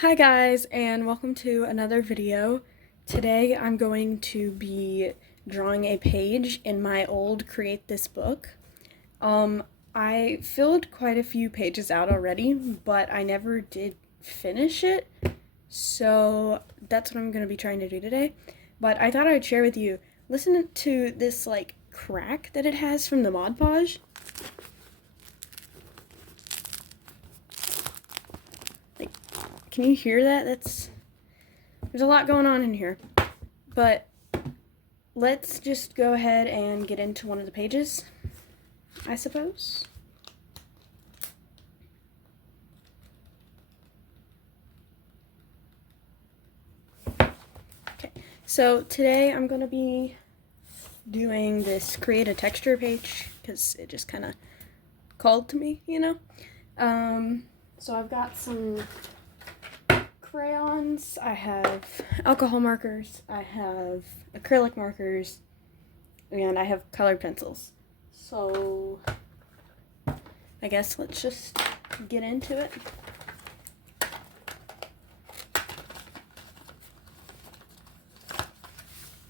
Hi guys, and welcome to another video. Today I'm going to be drawing a page in my old Create This book. I filled quite a few pages out already, but I never did finish it, so that's what I'm going to be trying to do today. But I thought I'd share with you, listen to this crack that it has from the Mod Podge. Can you hear that? There's a lot going on in here. But let's just go ahead and get into one of the pages, I suppose. Okay, so today I'm going to be doing this create a texture page because it just kind of called to me, you know? So I've got some crayons, I have alcohol markers, I have acrylic markers, and I have colored pencils. So I guess let's just get into it.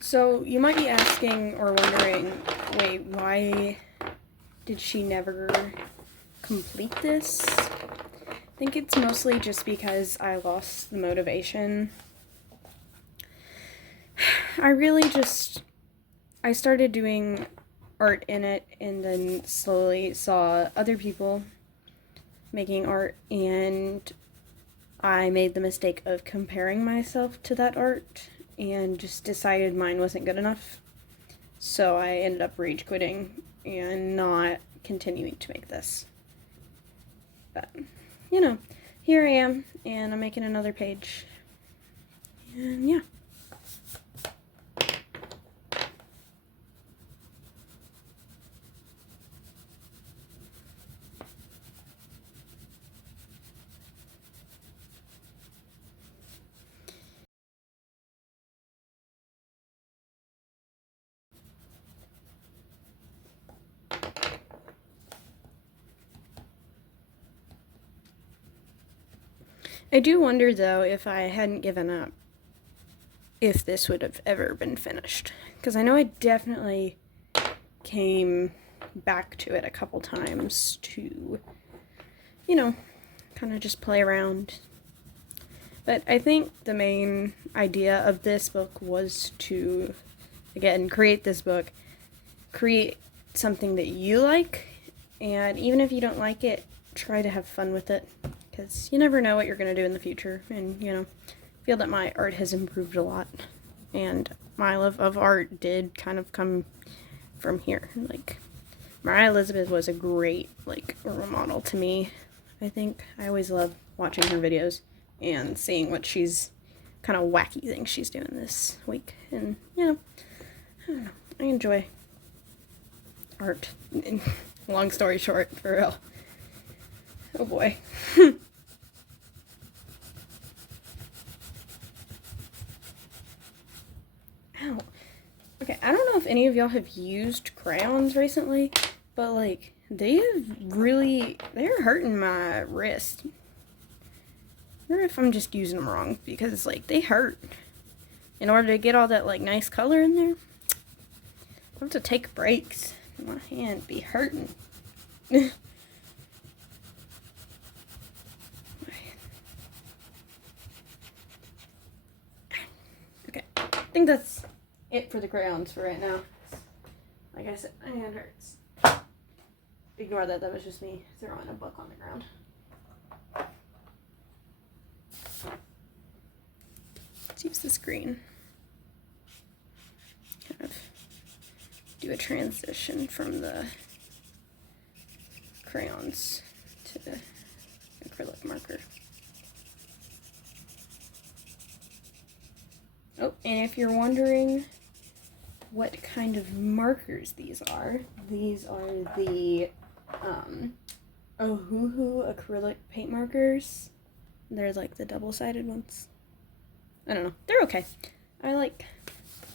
So you might be asking or wondering, wait, why did she never complete this? I think it's mostly just because I lost the motivation. I started doing art in it and then slowly saw other people making art, and I made the mistake of comparing myself to that art and just decided mine wasn't good enough. So I ended up rage quitting and not continuing to make this. But you know, here I am, and I'm making another page, and yeah. I do wonder, though, if I hadn't given up, if this would have ever been finished. Because I know I definitely came back to it a couple times to, you know, kind of just play around. But I think the main idea of this book was to, again, create this book, create something that you like, and even if you don't like it, try to have fun with it. Because you never know what you're going to do in the future, and, you know, I feel that my art has improved a lot, and my love of art did kind of come from here. Like, Moriah Elizabeth was a great, role model to me, I think. I always love watching her videos and seeing what she's, kind of wacky things she's doing this week, and, you know, I don't know, I enjoy art. Long story short, for real. Oh boy. Ow. Okay, I don't know if any of y'all have used crayons recently, but they're hurting my wrist. I wonder if I'm just using them wrong, because they hurt. In order to get all that nice color in there, I have to take breaks. My hand be hurting. Okay, I think that's it for the crayons for right now. Like I said, my hand hurts. Ignore that, that was just me throwing a book on the ground. Let's use this green. Kind of do a transition from the crayons to the acrylic marker. Oh, and if you're wondering what kind of markers these are the Ohuhu acrylic paint markers. They're the double-sided ones. I don't know. They're okay. I like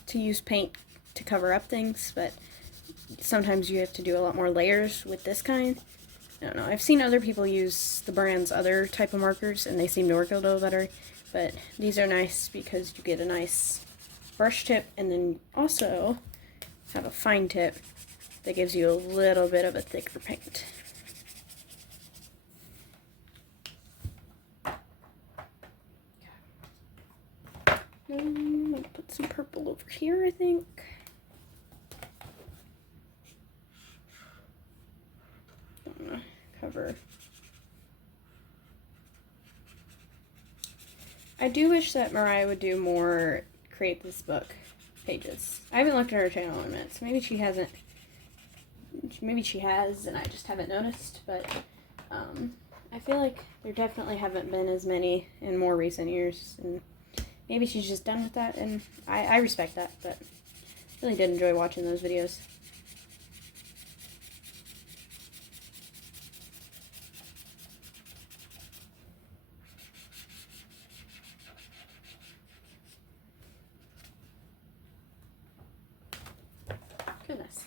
to use paint to cover up things, but sometimes you have to do a lot more layers with this kind. I don't know. I've seen other people use the brand's other type of markers, and they seem to work a little better. But these are nice because you get a nice brush tip, and then also have a fine tip that gives you a little bit of a thicker paint. I'll put some purple over here, I think. I'm gonna cover. I do wish that Moriah would do more Create This Book pages. I haven't looked at her channel in a minute, so maybe she hasn't. Maybe she has, and I just haven't noticed. But I feel like there definitely haven't been as many in more recent years, and maybe she's just done with that. And I respect that, but I really did enjoy watching those videos. Goodness.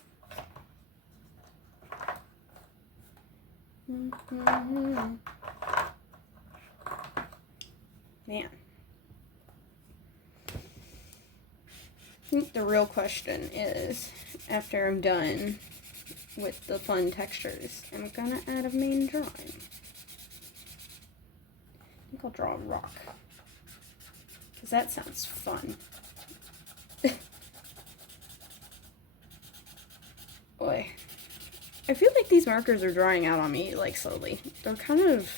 Man. I think the real question is, after I'm done with the fun textures, I'm gonna add a main drawing. I think I'll draw a rock, because that sounds fun. Boy, I feel like these markers are drying out on me, like, slowly. They're kind of,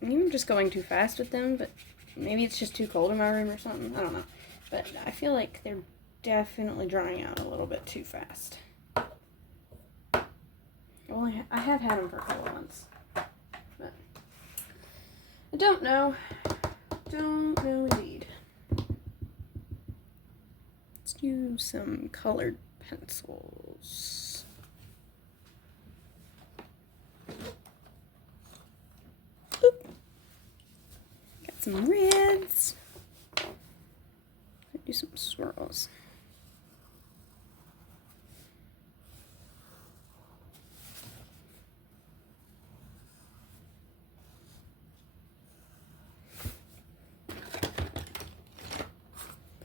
maybe I'm just going too fast with them, but maybe it's just too cold in my room or something. I don't know. But I feel like they're definitely drying out a little bit too fast. I have had them for a couple of months, but I don't know. Don't know indeed. Let's use some colored pencils. Oop. Got some reds. Do some swirls.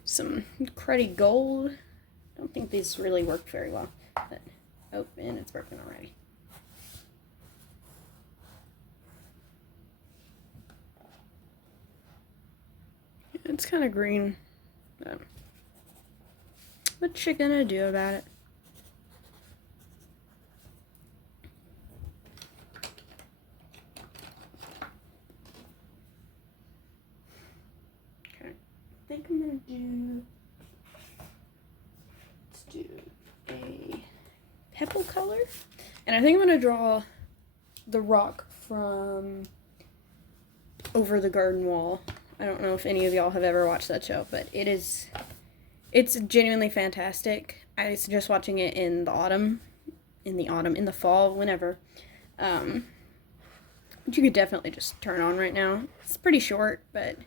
Some cruddy gold. I don't think these really work very well. But, oh, and it's broken already. It's kind of green. What you gonna do about it? Okay, I think I'm gonna do, let's do a pebble color. And I think I'm gonna draw the rock from Over the Garden Wall. I don't know if any of y'all have ever watched that show, but it's genuinely fantastic. I suggest watching it in the autumn, in the fall, whenever. But you could definitely just turn on right now. It's pretty short, but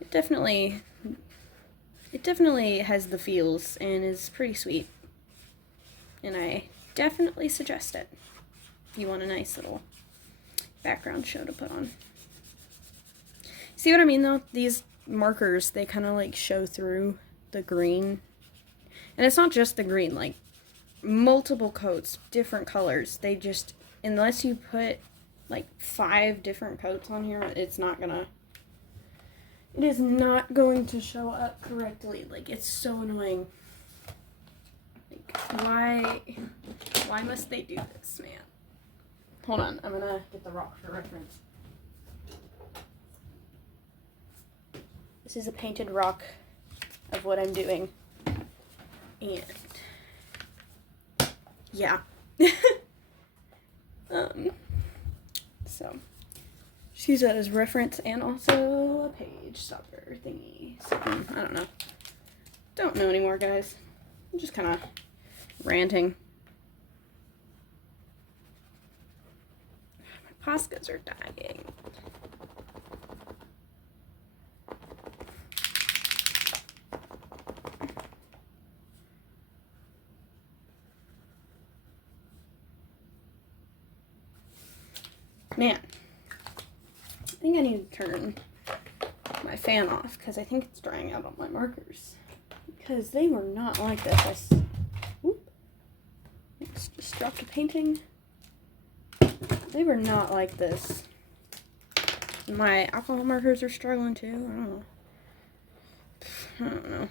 it definitely has the feels and is pretty sweet. And I definitely suggest it if you want a nice little background show to put on. See what I mean, though? These markers, they kind of like show through the green. And it's not just the green, like multiple coats, different colors. They just, unless you put like 5 different coats on here, it is not going to show up correctly. Like, it's so annoying. Like, why must they do this, man? Hold on, I'm gonna get the rock for reference. This is a painted rock of what I'm doing. And yeah. So just use that as reference and also a page stopper thingy. So, I don't know. Don't know anymore, guys. I'm just kind of ranting. My Poscas are dying. Man, I think I need to turn my fan off because I think it's drying out on my markers. Because they were not like this. Just dropped a painting. They were not like this. My alcohol markers are struggling too. I don't know.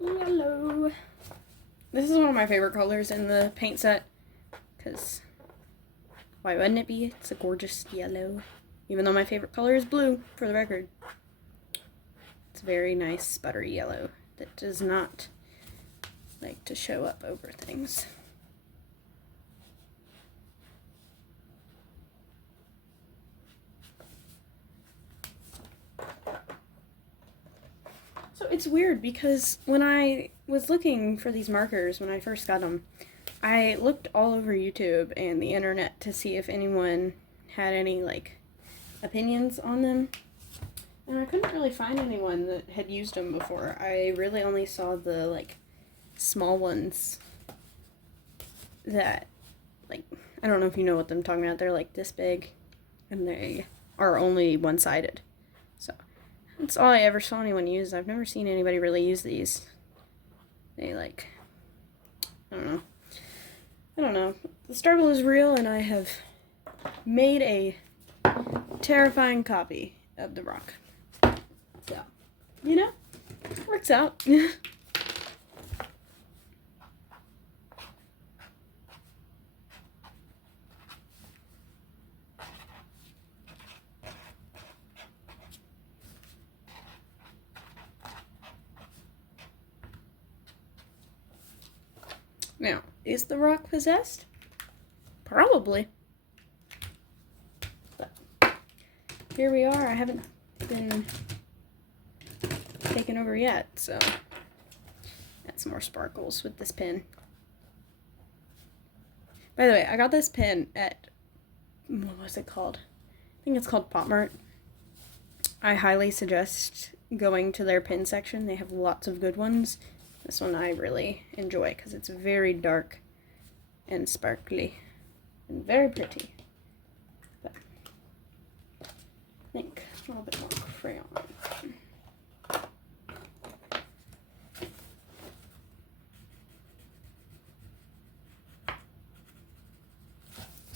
Yellow. This is one of my favorite colors in the paint set. Because why wouldn't it be? It's a gorgeous yellow. Even though my favorite color is blue, for the record. It's a very nice buttery yellow that does not like to show up over things. So it's weird because when I was looking for these markers when I first got them, I looked all over YouTube and the internet to see if anyone had any like opinions on them, and I couldn't really find anyone that had used them before. I really only saw the like small ones that, like, I don't know if you know what I'm talking about. They're like this big and they are only one-sided. So that's all I ever saw anyone use. I've never seen anybody really use these. They like, I don't know. The struggle is real, and I have made a terrifying copy of the rock. So, you know, works out. Now, is the rock possessed? Probably. But here we are. I haven't been taken over yet, so add some more sparkles with this pen. By the way, I got this pen at, what was it called? I think it's called Pop Mart. I highly suggest going to their pen section. They have lots of good ones. This one I really enjoy because it's very dark and sparkly and very pretty. But I think a little bit more crayon.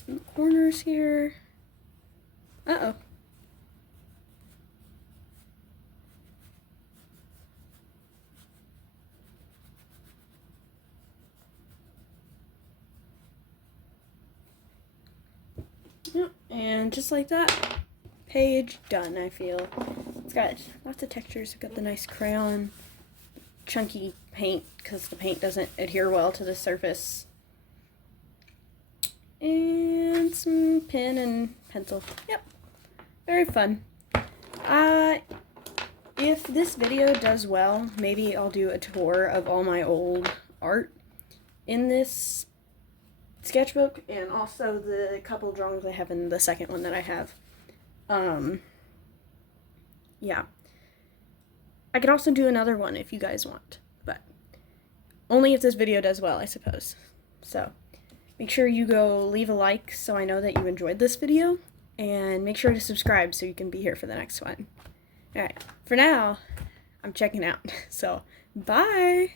In the corners here. Uh-oh. Yep, and just like that, page done, I feel. It's got lots of textures. It's got the nice crayon, chunky paint, because the paint doesn't adhere well to the surface. And some pen and pencil. Yep, very fun. If this video does well, maybe I'll do a tour of all my old art in this sketchbook, and also the couple drawings I have in the second one that I have. Yeah. I could also do another one if you guys want, but only if this video does well, I suppose. So, make sure you go leave a like so I know that you enjoyed this video, and make sure to subscribe so you can be here for the next one. Alright, for now, I'm checking out. So, bye!